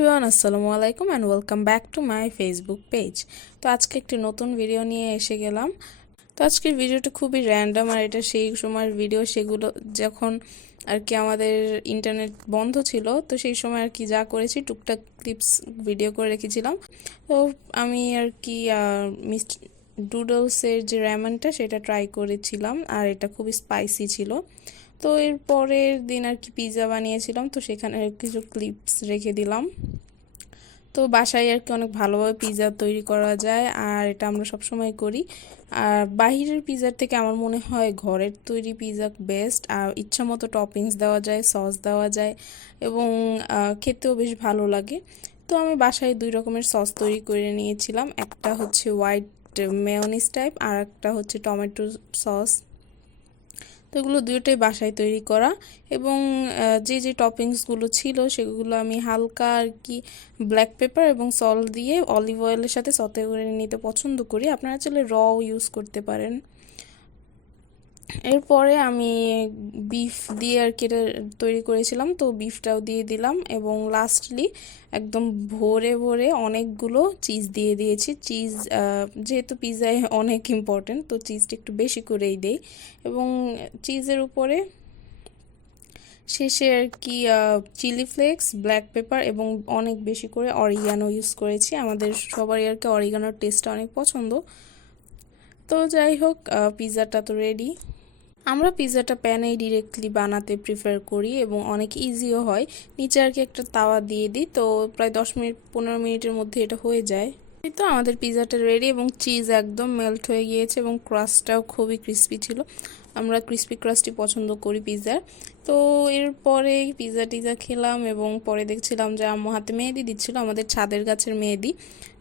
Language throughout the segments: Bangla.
এভরিওয়ান আসসালামু আলাইকুম and welcome back to my Facebook page তো আজকে একটি নতুন ভিডিও নিয়ে এসে গেলাম। তো আজকের ভিডিওটা খুবই র্যান্ডম আর এটা সেই সময়ের ভিডিও সেগুলো যখন আর কি আমাদের ইন্টারনেট বন্ধ ছিল, তো সেই সময় আর কি যা করেছি, টুকটাক ক্লিপস ভিডিও করে রেখেছিলাম। তো আমি আর কি মিস ডুডলসের যে র্যামনটা সেটা ট্রাই করেছিলাম আর এটা খুবই স্পাইসি ছিল। তো এর পরের দিন আর কি পিৎজা বানিয়েছিলাম, তো সেখানে কিছু ক্লিপস রেখে দিলাম। তো বাসায় আর কি অনেক ভালোভাবে পিৎজা তৈরি করা যায়, আর এটা আমরা সবসময় করি। আর বাহিরের পিৎজার থেকে আমার মনে হয় ঘরের তৈরি পিৎজা বেস্ট আর ইচ্ছা মতো টপিংস দেওয়া যায় সস দেওয়া যায়, এবং খেতেও বেশ ভালো লাগে। তো আমি বাসায় দুই রকমের সস তৈরি করে নিয়েছিলাম, একটা হচ্ছে হোয়াইট মেয়নিস টাইপ আর একটা হচ্ছে টমেটো সস তো এগুলো দুটোই বাসায় তৈরি করা এবং যে যে টপিংসগুলো ছিল সেগুলো আমি হালকা আর কি ব্ল্যাক পেপার এবং সল্ট দিয়ে অলিভ অয়েলের সাথে সতে করে নিতে পছন্দ করি। আপনারা চাইলে রও ইউজ করতে পারেন। এরপরে আমি বিফ দিয়ে আর কি তৈরি করেছিলাম, তো বিফটাও দিয়ে দিলাম এবং লাস্টলি একদম ভরে ভরে অনেকগুলো চিজ দিয়ে দিয়েছি। চিজ যেহেতু পিৎজায় অনেক ইম্পর্টেন্ট তো চিজটা একটু বেশি করেই দেই এবং চিজের উপরে শেষে আর কি চিলি ফ্লেক্স ব্ল্যাক পেপার এবং অনেক বেশি করে অরিগানো ইউজ করেছি। আমাদের সবারই আর কি অরিগানোর টেস্টটা অনেক পছন্দ। তো যাই হোক পিৎজাটা তো রেডি আমরা পিৎজাটা প্যানেই ডিরেক্টলি বানাতে প্রিফার করি এবং অনেক ইজিও হয়। নিচে আর কি একটা তাওয়া দিয়ে দিই, তো প্রায় দশ মিনিট, পনেরো মিনিটের মধ্যে এটা হয়ে যায়। এই তো আমাদের পিৎজাটা রেডি এবং চিজ একদম মেল্ট হয়ে গিয়েছে এবং ক্রাস্টটাও খুবই ক্রিস্পি ছিল। আমরা ক্রিস্পি ক্রাস্টই পছন্দ করি পিৎজার তো এরপরে পিৎজা টিজা খেলাম এবং পরে দেখছিলাম যে আম্মু হাতে মেহেদি দিচ্ছিল, আমাদের ছাদের গাছের মেহেদি।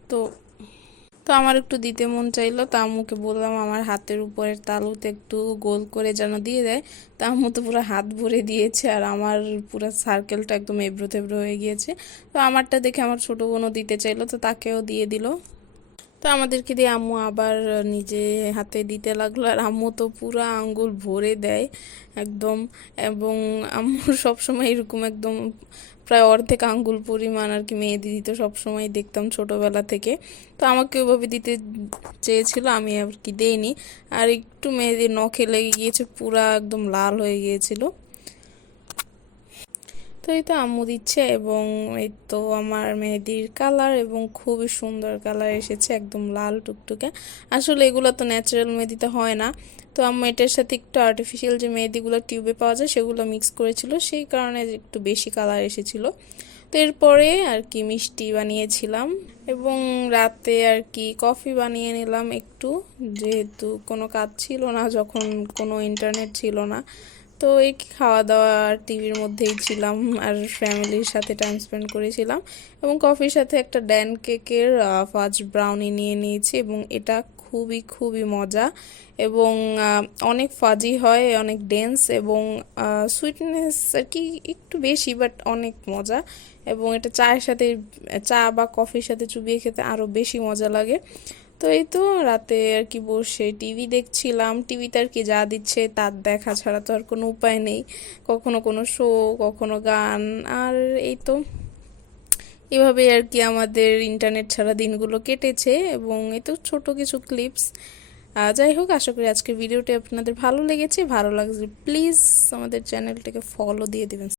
তো তো আমার একটু দিতে মন চাইলো। তা আম্মুকে বললাম, আমার হাতের উপরের তালুতে একটু গোল করে যেন দিয়ে দেয়। তা আম্মু তো পুরো হাত ভরে দিয়েছে আর আমার পুরো সার্কেলটা একদম এবড়ো তেবড়ো হয়ে গিয়েছে। তো আমারটা দেখে আমার ছোটো বোনও দিতে চাইলো, তো তাকেও দিয়ে দিল। তো আমাদেরকে দিয়ে আম্মু আবার নিজে হাতে দিতে লাগল, আর আম্মু তো পুরো আঙ্গুল ভরে দেয় একদম। এবং আম্মু সবসময় এরকম একদম প্রায় অর্ধেক আঙ্গুল পরিমাণ আর কি মেহেদি দিতে সবসময় দেখতাম ছোটোবেলা থেকে। তো আমাকে ওইভাবে দিতে চেয়েছিল, আমি আর কি দেইনি। আর একটু মেহেদি নখে লেগে গিয়েছে, পুরা একদম লাল হয়ে গিয়েছিল। তো তো আম্মু দিচ্ছে এবং এই তো আমার মেহেদির কালার এবং খুবই সুন্দর কালার এসেছে, একদম লাল টুকটুকে। আসলে এগুলো তো ন্যাচারাল মেহেদিতে হয় না। তো আম্মু এটার সাথে একটু আর্টিফিশিয়াল যে মেহেদিগুলো টিউবে পাওয়া যায়, সেগুলো মিক্স করেছিল, সেই কারণে একটু বেশি কালার এসেছিল। তো এরপরে আর কি মিষ্টি বানিয়েছিলাম এবং রাতে আর কি কফি বানিয়ে নিলাম একটু, যেহেতু কোনো কাজ ছিল না, যখন কোনো ইন্টারনেট ছিল না। তো এই খাওয়া দাওয়া আর টিভির মধ্যেই ছিলাম আর ফ্যামিলির সাথে টাইম স্পেন্ড করেছিলাম এবং কফির সাথে একটা ড্যান কেকের ফাজ ব্রাউনি নিয়ে নিয়েছি এবং এটা খুবই খুবই মজা এবং অনেক ফাজি হয়, অনেক ডেন্স এবং সুইটনেস আর কি একটু বেশি বাট অনেক মজা এবং এটা চায়ের সাথে, চা বা কফির সাথে চুবিয়ে খেতে আরও বেশি মজা লাগে। তো এই তো রাতে আর কি বসে টিভি দেখছিলাম। টিভিতে আর কি যা দিচ্ছে তার দেখা ছাড়া তো আর কোনো উপায় নেই। কখনো কোনো শো কখনো গান, আর এই তো এভাবে আর কি আমাদের ইন্টারনেট ছাড়া দিনগুলো কেটেছে এবং এই তো ছোটো কিছু ক্লিপস যাই হোক, আশা করি আজকের ভিডিওটি আপনাদের ভালো লেগেছে। ভালো লাগছে প্লিজ আমাদের চ্যানেলটাকে ফলো দিয়ে দেবেন।